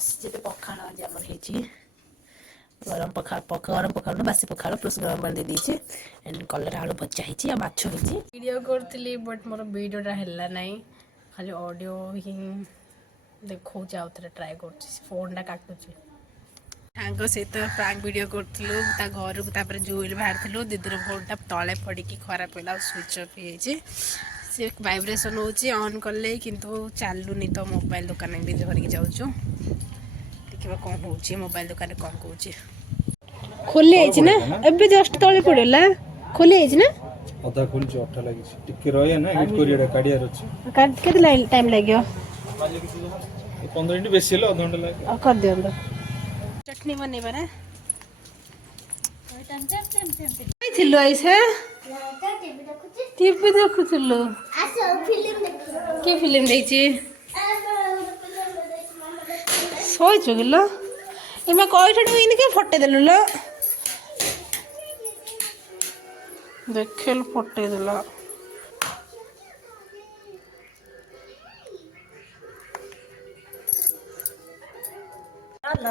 बस पखाड़ आज आम गरम पखाड़ ना बासी पखाड़ प्लस गरम पानी दे दीजिए एंड कलर आलू भजा है माछ वीडियो करी बट मोर वीडियोटा है ना खाली ऑडियो ही देखो आउ थे ट्राए कर फोनटा काटुची साग सहित प्रांक वीडियो करूँ घर को जुइल बाहर दीदीर फोनटा तले पड़ी खराब है स्विच अफ हो सी वाइब्रेसन होन कले किंतु चलुनी तो मोबाइल दुकान भी धरिकी जाऊँ देखा कौन हो मोबाइल दुकान कौन कौन खोली ना एबे जस्ट तले पड़ेला खोली ना अधा खोली अठा लगी टिके रहे ना एडिट करिया काडियार अछि केते टाइम लागयो 15 मिनिट बेसी हेलो आधा घंटा लागे कर दियो चटनी बनेबा ना थिलो ऐसे टीवी देखुथिलो आसो फिल्म देखु के फिल्म देखि सोई चुगलो इमे कोइठडू इन के फटे देलु लो देखल फटे देला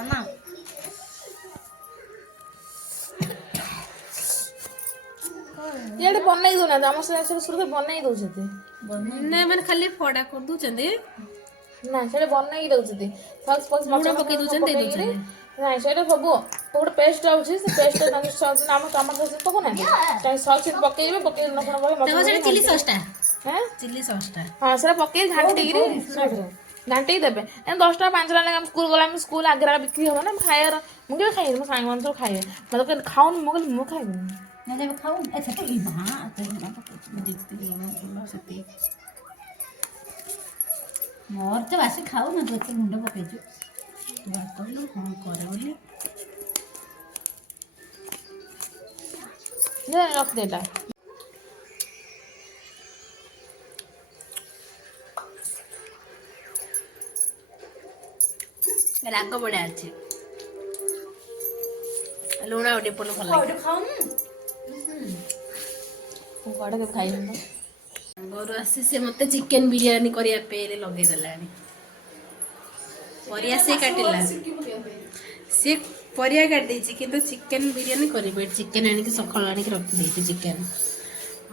ना ये बनई दो ना आम शुरू बनई दौरान ना मैंने खाली फड़ा कर दूसरे ना से बनई दौरान सॉस फॉस लूण पकई दौरान ना से सब गोटे पेस्ट आउची से पेस्ट सॉस नाम टमाटो सॉस पको ना चाहे सॉस पकेइबे पकेइ न कोन चिल्ली सॉसटा हैं चिल्ली सॉसटा हां से पकेइ घांटी घांटी देबे ए 10 टा 5 टा लगे हम स्कूल गला हम स्कूल आगे बिक्री हो ना खायर मुगे खाइ हम सांग मन तो खाइ मतलब खाउन मुगे मु खाइ ना जब खाऊ अच्छा तो ई हां तो देखती है सती मोर तो वासे खाऊ ना तो मुंडा पकई छु बात कहलु हां करे बोली ले रख देटा राग बड़ा अच्छे लुण आउटे पड़ भल लगे कड़े खाई घर आसी से मत चिकेन बिरियानी करने लगे परिया से काटिला सी परिया काटी कि चिकेन बिरियानी करेंगे चिकेन आनिक सकाल आनिक रखी चिकेन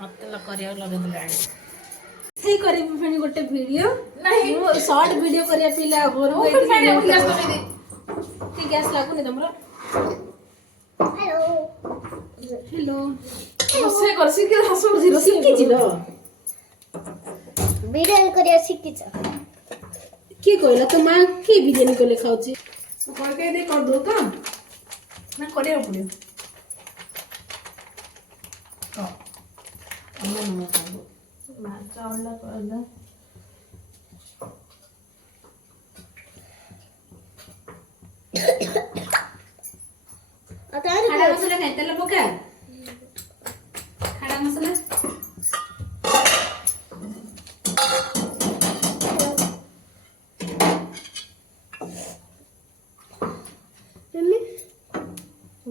मत लगे से करी फेनी गोटे वीडियो नहीं शॉर्ट वीडियो करिया पिला घर ठीक गैस लागुनी तमरो हेलो रोसे कर सिके हसो सिके छिलो बिरयानी करिया सिकिछ की कहला तो मां की बिरयानी कोले खाउची कोइ के दे कर दो का ना करिया पड़ियो तो अम्मा न खाबो मां चावल करला खड़ा मसाला खाई तेल पका खड़ा मसाला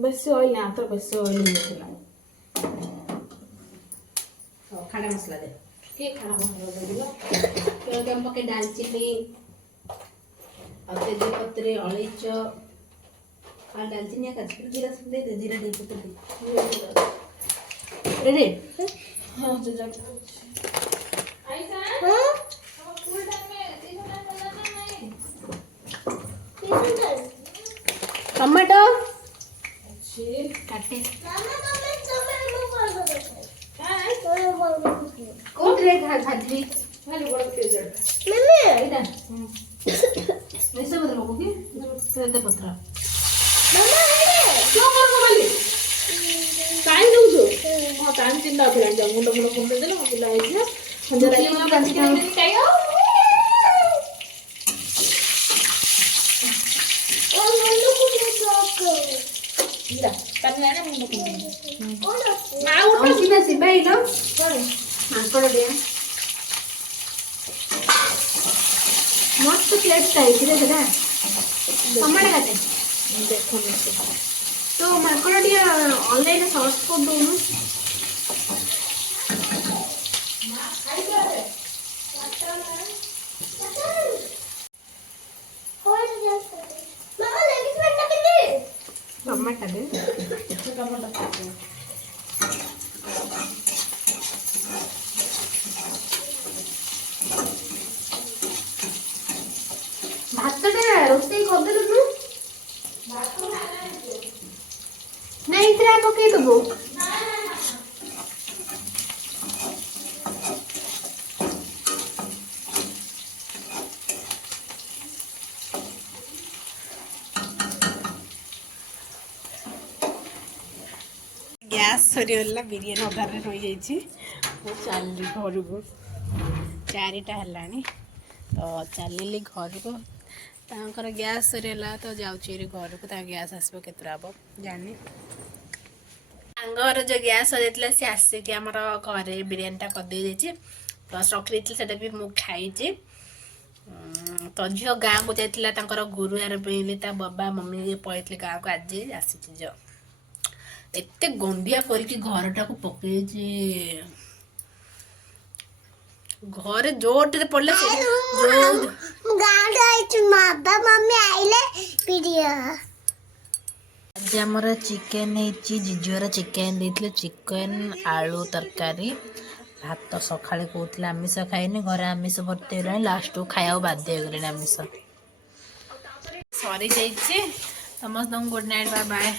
बस ऑयल ना तो बस ऑयल मसाला तो खड़ा मसाला दे के खड़ा मसाला दे दिलो तो हम पके दालचीनी और तेजपत्रे अलैच और दालचीनी का जीरा सब दे दे जीरा दे दे रेडी हां तो जा आइसा हां फुल टाइम में 3 घंटा नहीं टमाटो अच्छे काटे कौन रे भाजी भाजी बड़ा तेज मम्मी इधर वैसे बदल लोगे तेज पत्रा मम्मा क्यों कर को वाली टाइम दो जो हां टाइम चिंता फिर जा मुंडा मुंडा फोन दे ना बुला है जे अंदर आई ना बंद कर चाहिए और मुंडा को इरा तन्ने ना मुंडा को ना उठो सीधा सीधा ही लो कौन मांकड़ दिया मस्त प्लेट चाहिए रे दादा टमाटर काटे देखो तो मांकड़ दिया ऑनलाइन सर्च कर दो ना टमाटा दे ଭାତଟା ରୋଷେଇ କରିଦେଲୁ ତୁ ନାଇଁ ଏଥିରେ ପକେଇଦବୁ ଗ୍ୟାସ୍ ସରିଗଲା ବିରିୟାନୀ ଅଧାରେ ରହିଯାଇଛି ମୁଁ ଚାଲିଲି ଘରକୁ 4ଟା ହେଲାଣି ତ ଚାଲିଲି ଘରକୁ ତାଙ୍କର ଗ୍ୟାସ୍ ସରିଗଲା ତ ଯାଉଛି ଏଠି ଘରକୁ ତାଙ୍କ ଗ୍ୟାସ୍ ଆସିବ କେତେଟା ହେବ ଜାଣିନି ସାଙ୍ଗ ଘର ଯେଉଁ ଗ୍ୟାସ୍ ସରିଯାଇଥିଲା ସେ ଆସିକି ଆମର ଘରେ ବିରିୟାନୀଟା କରିଦେଇଯାଇଛି ପ୍ଲସ୍ ରଖିଦେଇଥିଲେ ସେଇଟା ବି ମୁଁ ଖାଇଛି ତ ଝିଅ ଗାଁକୁ ଯାଇଥିଲା ତାଙ୍କର ଗୁରୁବାର ପାଇଁ ତା ବାବା ମମି ପଳେଇଥିଲେ ଗାଁକୁ ଆଜି ଆସିଛି ଝିଅ ଏତେ ଗଣ୍ଡିଆ କରିକି ଘରଟାକୁ ପକେଇଛି ଘରେ ଯୋଉଟିରେ ପଡିଲା ଆଜି ଆମର ଚିକେନ ହେଇଛି ଜିଜୁର ଚିକେନ ଦେଇଥିଲେ ଚିକେନ ଆଳୁ ତରକାରୀ ଭାତ ସକାଳେ କହୁଥିଲେ ଆମିଷ ଖାଇନି ଘରେ ଆମିଷ ଭର୍ତ୍ତି ହେଲାଣି ଲାଷ୍ଟକୁ ଖାଇବାକୁ ବାଧ୍ୟ ହେଇଗଲେଣି ଆମିଷ ସରିଯାଇଛି ସମସ୍ତଙ୍କୁ ଗୁଡ୍ ନାଇଟ୍ ବାଏ ବାଏ